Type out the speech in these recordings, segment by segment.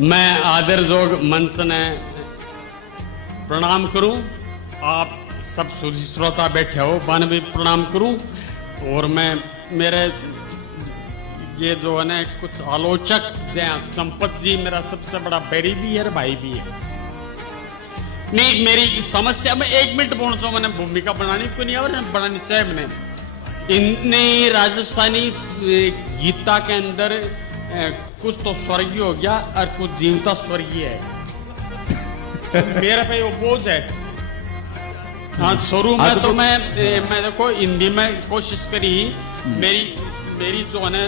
मैं आदर जोग मंच ने प्रणाम करूं। आप सब श्रोता बैठे हो बन भी प्रणाम करूं। और मैं मेरे ये जो है ना कुछ आलोचक जैसे संपत जी मेरा सबसे बड़ा बैरी भी है भाई भी है। नहीं मेरी समस्या में 1 मिनट बोलता हूँ। मैंने भूमिका बनानी क्यों नहीं और बनानी चाहिए मैंने। इनने राजस्थानी गीता के अंदर कुछ तो स्वर्गीय हो गया और कुछ जीवता स्वर्गीय है। मेरा पे वो बोझ है। हाँ शुरू में तो मैं देखो हिंदी में कोशिश करी। मेरी जो है ना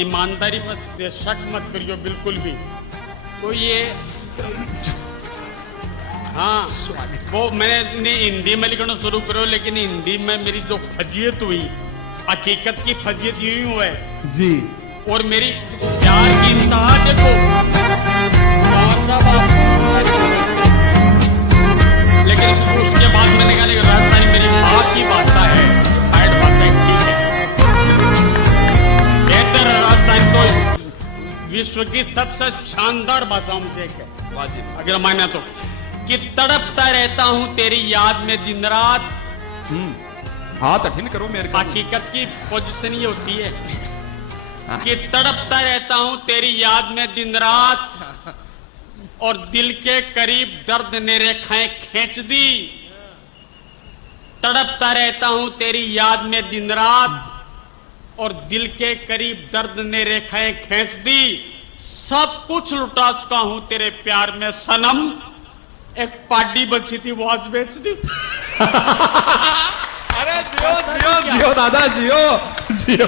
ईमानदारी पर शक मत करियो बिल्कुल भी। तो ये हाँ वो मैंने हिंदी में लिखना शुरू करो लेकिन हिंदी में मेरी जो फजीयत हुई हकीकत की फजीयत यूं ही हुआ है जी। और मेरी प्यार की इंतहा देखो। लेकिन उसके बाद मैंने कहा राजस्थानी मेरी माँ की भाषा है। हार्ड भाषा ठीक है। बेहतर राजस्थानी तो विश्व की सबसे शानदार भाषाओं में से एक है अगर माना तो। कि तड़पता रहता हूं तेरी याद में दिन रात। हाथ अठिन करो मेरे को। हकीकत की पोजीशन ये होती है कि तड़पता रहता हूं तेरी याद में दिन रात और दिल के करीब दर्द ने रेखाएं खींच दी। तड़पता रहता हूं तेरी याद में दिन रात और दिल के करीब दर्द ने रेखाएं खींच दी। सब कुछ लुटा चुका हूं तेरे प्यार में सनम। एक पार्टी बची थी वो आज बेच दी। अरे जियो जियो जियो दादा जियो जियो।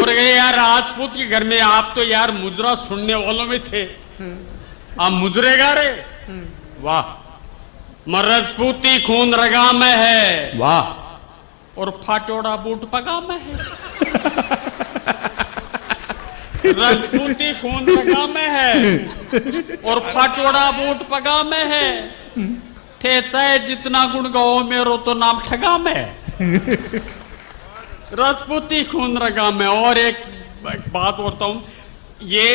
और यार राजपूत के घर में आप तो यार मुजरा सुनने वालों में थे। आप मुजरे गा रहे। वाह। राजपूती खून रगा में है। वाह। और फाटोड़ा बूट पगा में है। राजपूती खून रगा में है और फाटोड़ा बूट पगा में है। थे चाहे जितना गुण गाओ मेरो तो नाम ठगा में है। राजपूती खून रगा में। और एक बात बोलता हूं ये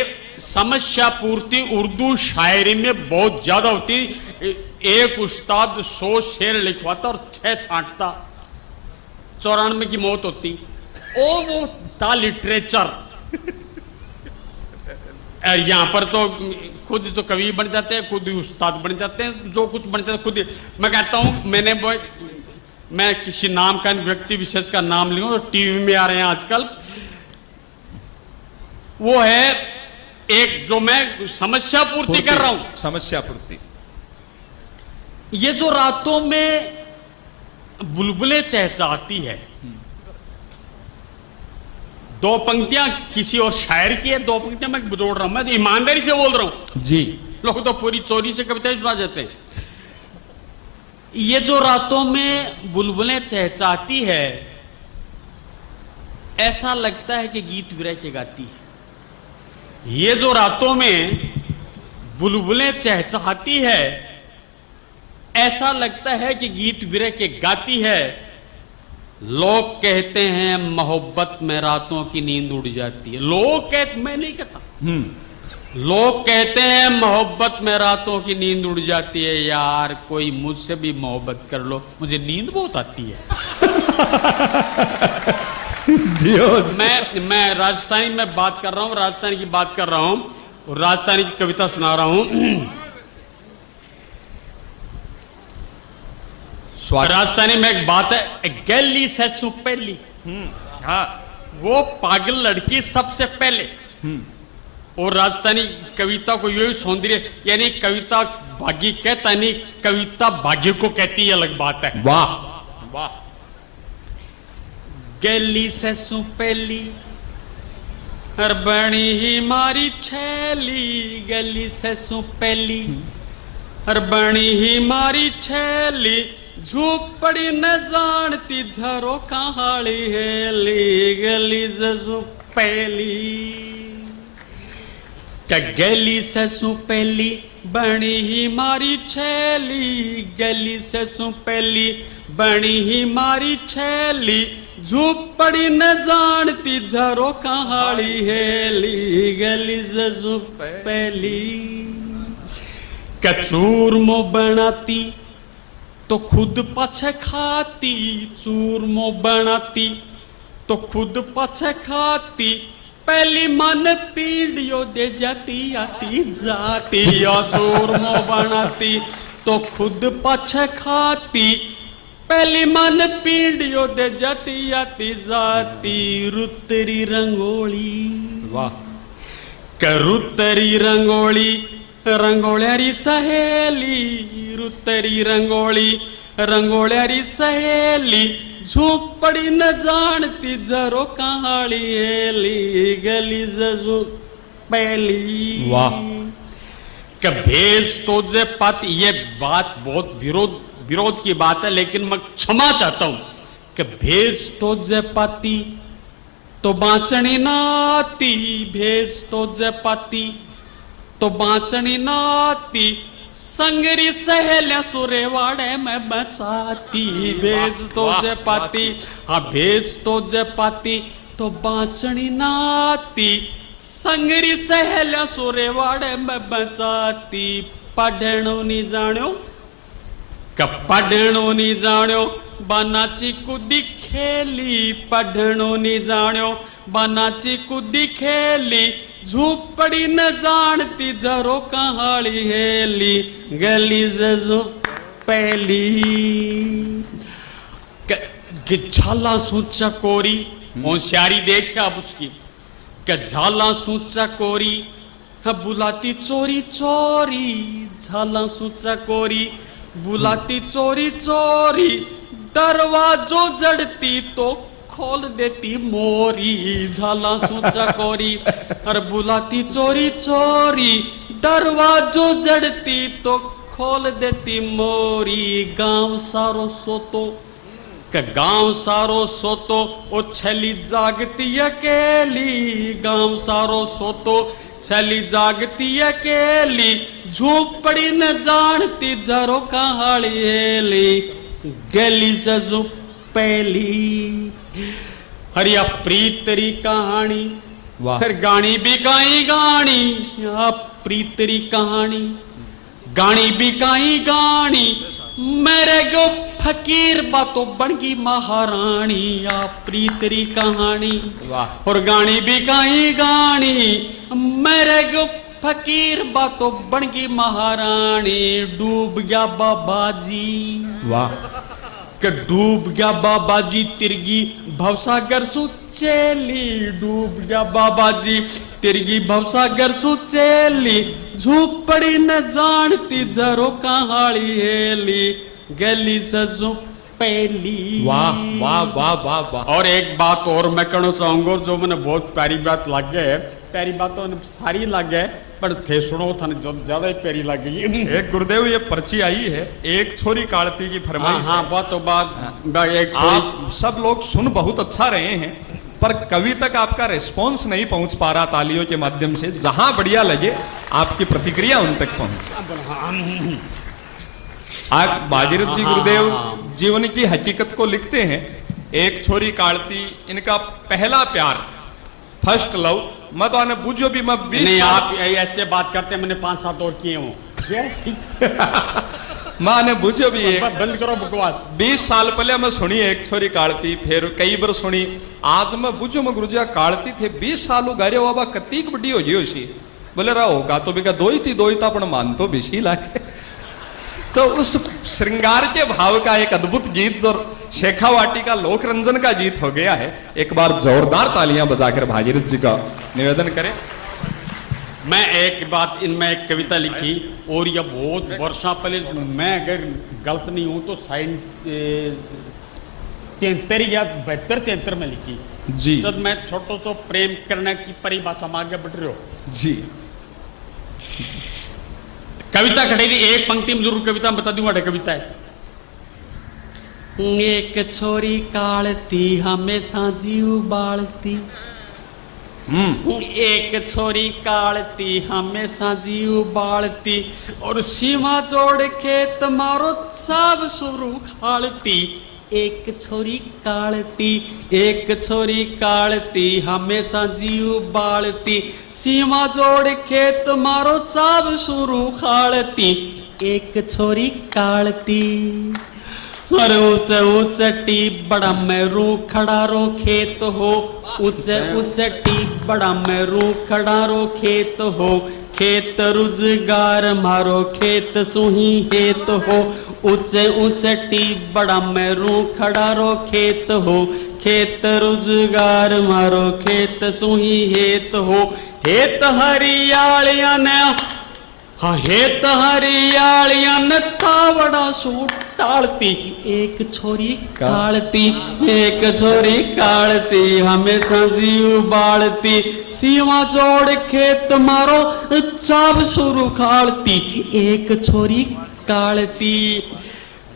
समस्या पूर्ति उर्दू शायरी में बहुत ज्यादा होती। एक उस्ताद 100 शेर लिखवाता और 6 छांटता 94 की मौत होती। वो था लिटरेचर। यहाँ पर तो खुद तो कवि बन जाते हैं खुद ही उस्ताद बन जाते हैं। जो कुछ बन जाता है खुद ही। मैं कहता हूँ मैं किसी नाम का व्यक्ति विशेष का नाम लूं तो टीवी में आ रहे हैं आजकल। वो है एक जो मैं समस्या पूर्ति कर रहा हूं। समस्या पूर्ति। ये जो रातों में बुलबुलें चहचहाती है। 2 पंक्तियां किसी और शायर की है। 2 पंक्तियां मैं जोड़ रहा हूं। मैं तो ईमानदारी से बोल रहा हूं जी। लोग तो पूरी चोरी से कविताएं सुना जाते हैं। ये जो रातों में बुलबुलें चहचहाती है ऐसा लगता है कि गीत विरह के गाती है। ये जो रातों में बुलबुलें चहचहाती है ऐसा लगता है कि गीत विरह के गाती है। लोग कहते हैं मोहब्बत में रातों की नींद उड़ जाती है। लोग कहते मैं नहीं कहता। लोग कहते हैं मोहब्बत में रातों की नींद उड़ जाती है। यार कोई मुझसे भी मोहब्बत कर लो मुझे नींद बहुत आती है। जियो। मैं राजस्थानी में बात कर रहा हूं। राजस्थानी की बात कर रहा हूं और राजस्थानी की कविता सुना रहा हूं। राजस्थानी में एक बात है गैली से सुपहली। हाँ वो पागल लड़की सबसे पहले। और राजस्थानी कविता को यही सौंदर्य यानी कविता भाग्य कहता नहीं कविता भाग्य को कहती है अलग बात है। वाह वाह। गैली से सुपहली हर बणी ही मारी छैली। गली से सुपहली हर बणी ही मारी छैली। झोपड़ी न जानती झरो कहाड़ी हेली। गली से सुपहली क्या गली से सुपहली बणी ही मारी छैली। गली से सुपहली बणी ही मारी छैली। झूपड़ी न जानती झरो कहाड़ी हेली गली जजू पहली चूरमो बनाती तो खुद पछे खाती चूरमो बनाती तो खुद पछे खाती पहली मन पीढ़ियों दे जाती आती जाती चूरमो बनाती तो खुद पछे खाती पहली मन पीढ़ियों दे जाती आती जाती रुतरी रंगोली वाह करुतरी रंगोली रंगोळ्यारी सहेली रुतरी रंगोळी रंगोळ्यारी सहेली झोपड़ी न जानती जरो कहाड़ी हेली गली जजू पहली वाह भेज तो जे पाती ये बात बहुत विरोध की बात है लेकिन मैं क्षमा चाहता हूं कि भेज तो जे पाती तो बांचनी नाती भेज तो जे पाती तो बांचनी नाती संगरी सहेलिया सुरेवाड़े में बचाती भेज तो जे पाती हाँ भेज तो जे पाती तो बांचनी नाती संगरी सहेलिया सुरेवाड़े में बचाती पढ़णो नी जाण्यो पढ़णो नी जाण्यो बनाची कुदी खेली पढ़णो नी जाण्यो बनाची कुदी खेली झूपड़ी न जानती जरो कहाड़ी हेली गली जजो पहली झाला सूचा कोरी होशियारी देखिए आप उसकी झाला सूचा कोरी बुलाती चोरी चोरी झाला सूचा कोरी बुलाती चोरी चोरी दरवाजो जड़ती तो खोल देती मोरी झाला सूचा कोरी और बुलाती चोरी चोरी दरवाजो जड़ती तो खोल देती मोरी गांव सारो सोतो गांव सारो सोतो ओ छली जागती अकेली गांव सारो सोतो छली जागती अकेली झोपड़ी न जानती जरो कहाड़ी हेली गली सजू पहली हरिया प्रीतरी कहानी फिर गानी भी गाई गानी प्रीतरी कहानी गानी भी गाई गानी मेरे गो फकीर बातों बन गई महारानी प्रीतरी कहानी और गानी भी गाई गानी मेरे गो फकीर बातों बन गई महारानी डूब गया बाबा जी वाह कि डूब गया बाबा जी तिरगी भवसागर सुचेली डूब गया बाबा जी तिरगी भवसागर सुचेली झूपड़ी न जानती जरो कहाड़ी हेली गली सजू पहली वाह वाह वाह वाह वाह और एक बात और मैं कहना चाहूंगा जो मैंने बहुत प्यारी बात लग गए प्यारी बातों सारी लग गए पर थे सुनो था जो ज्यादा ही प्यारी लग गई एक गुरुदेव ये पर्ची आई है एक छोरी कालती की फरमाइश हाँ बात तो बात एक आप सब लोग सुन बहुत अच्छा रहे हैं पर कभी तक आपका रिस्पांस नहीं पहुंच पा रहा तालियों के माध्यम से जहां बढ़िया लगे आपकी प्रतिक्रिया उन तक पहुंचे आज बाजीरथ जी गुरुदेव जीवन की हकीकत को लिखते हैं एक छोरी कालती इनका पहला प्यार फर्स्ट लव मैं तो आने पूछो भी मैं 20 नहीं आप ऐसे बात करते मैंने 5-7 और किए हूँ मां ने पूछो भी बंद करो बकवास 20 साल पहले मैं सुनी एक छोरी कालती फिर कई बार सुनी आज मैं पूछो मैं गुरुजी कालती थे 20 साल गारे बाबा कतीक बड़ी हो गई सी बोले रहा होगा तो बिका दो ही थी तो अपन मान तो बेसी लागे तो उस श्रृंगार के भाव का एक अद्भुत गीत जो शेखावाटी का लोक रंजन का गीत हो गया है एक बार जोरदार तालियां बजाकर भागीरथ जी का निवेदन करें मैं एक बात इनमें एक कविता लिखी और यह बहुत वर्षों पहले मैं अगर गलत नहीं हूं तो साइन 73 या 72-73 में लिखी जी जब मैं छोटो सो प्रेम करने की परिभाषा मांगे बढ़ रहे हो जी कविता खड़ी थी एक पंक्ति में जरूर कविता बता दूंगा कविता है एक छोरी कालती हमेशा जीव बालती एक छोरी कालती हमेशा जीव बालती और सीमा जोड़ के तुम्हारो सब शुरू खालती एक छोरी कालती, एक छोरी कालती, हमेशा जीव बालती, सीमा जोड़ खेत मारो चाव शुरू खालती, एक छोरी कालती। अरे ऊंचे ऊंचे टीप बड़ा में रू खड़ा रो खेत हो, ऊंचे ऊंचे टीप बड़ा में रू खड़ा रो खेत हो, खेत रुजगार मारो खेत सुही हेत हो, ऊंचे ऊंचे टीप बड़ा में रू खड़ा रो खेत हो, खेत रुजगार मारो खेत सुही हेत हो, हेत हरियालियां ने हाँ हेत हरियालियां न तावड़ा सूट टालती, एक छोरी कालती, एक छोरी कालती, हमेशा जीव बालती, सीमा जोड़ खेत मारो चाव शुरू खालती, एक छोरी कालती।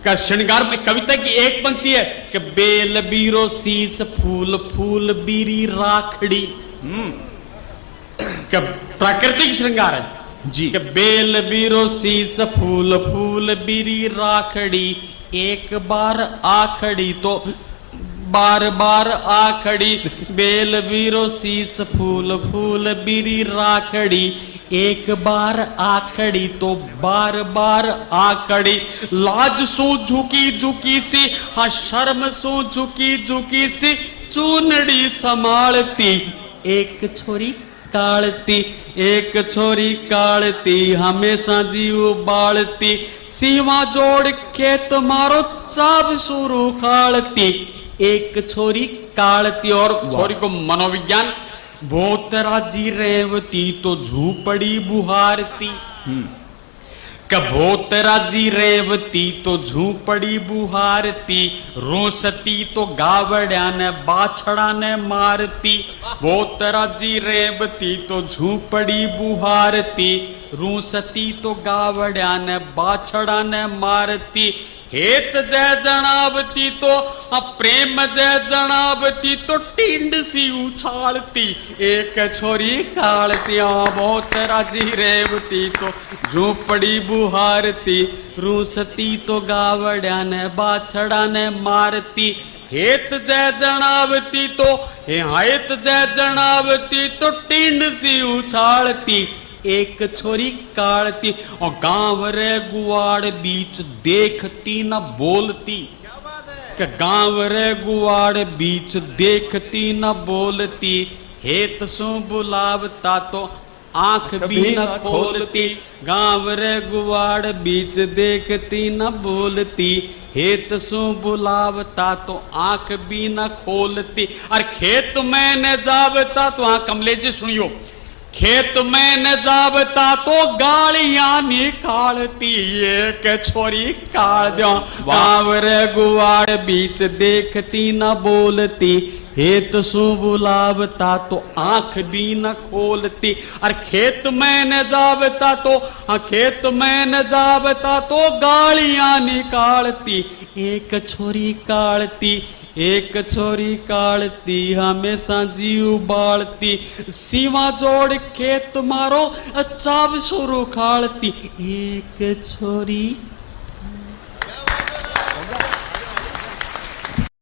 का श्रृंगार में कविता की एक पंक्ति है कि बेल बीरो शीस फूल फूल बीरी राखड़ी। प्राकृतिक श्रृंगार है जी। कि बेल बीरो शीस फूल फूल बीरी राखड़ी, एक बार आखड़ी तो बार बार आखड़ी, बेल बीरो शीस फूल फूल बीरी राखड़ी, एक बार आखड़ी तो बार बार आखड़ी, लाज सो झुकी झुकी सी हाँ शर्म सो झुकी झुकी सी चूनड़ी संभालती, एक छोरी कालती, एक छोरी कालती, हमेशा जीव बालती, सीमा जोड़ खेत मारो चाव शुरू खालती, एक छोरी कालती। और छोरी को मनोविज्ञान बहुत राजी रेवती तो झूपड़ी बुहारती, कभोत राजी रेवती तो झूपड़ी बुहारती, रोसती तो गावड़िया ने बाछड़ा ने मारती, बहुत राजी रेवती तो झूपड़ी बुहारती, रोसती तो गावड़िया ने बाछड़ा ने मारती, हेत जय जनावती तो प्रेम जय जनावती तो टिंड सी उछालती, एक छोरी कालती, बहुत राजी रेवती तो झूपड़ी बुहारती, रूसती तो गावड़िया ने बाछड़ा ने मारती, हेत जय जनावती तो हेत जय जनावती तो टिंड सी उछालती, एक छोरी कालती। और गांव रे गुआड़ बीच देखती न बोलती, कि गांव रे गुआड़ बीच देखती न बोलती, हेत सो बुलावता तो आंख भी न खोलती, गांव रे गुआड़ बीच देखती न बोलती, हेत सो बुलावता तो आंख भी न खोलती। और खेत में न जावता तो हाँ कमले जी सुनियो, खेत में न जावता तो गालियां निकालती, एक छोरी काल दो, गाँव रे गुआड़ बीच देखती न बोलती, हेत सु बुलावता तो आंख भी न खोलती। और खेत में न जावता तो खेत में न जावता तो गालियां निकालती, एक छोरी कालती, एक छोरी कालती, हमेशा जीव बालती, सीमा जोड़ खेत मारो चाव शुरू खालती, एक छोरी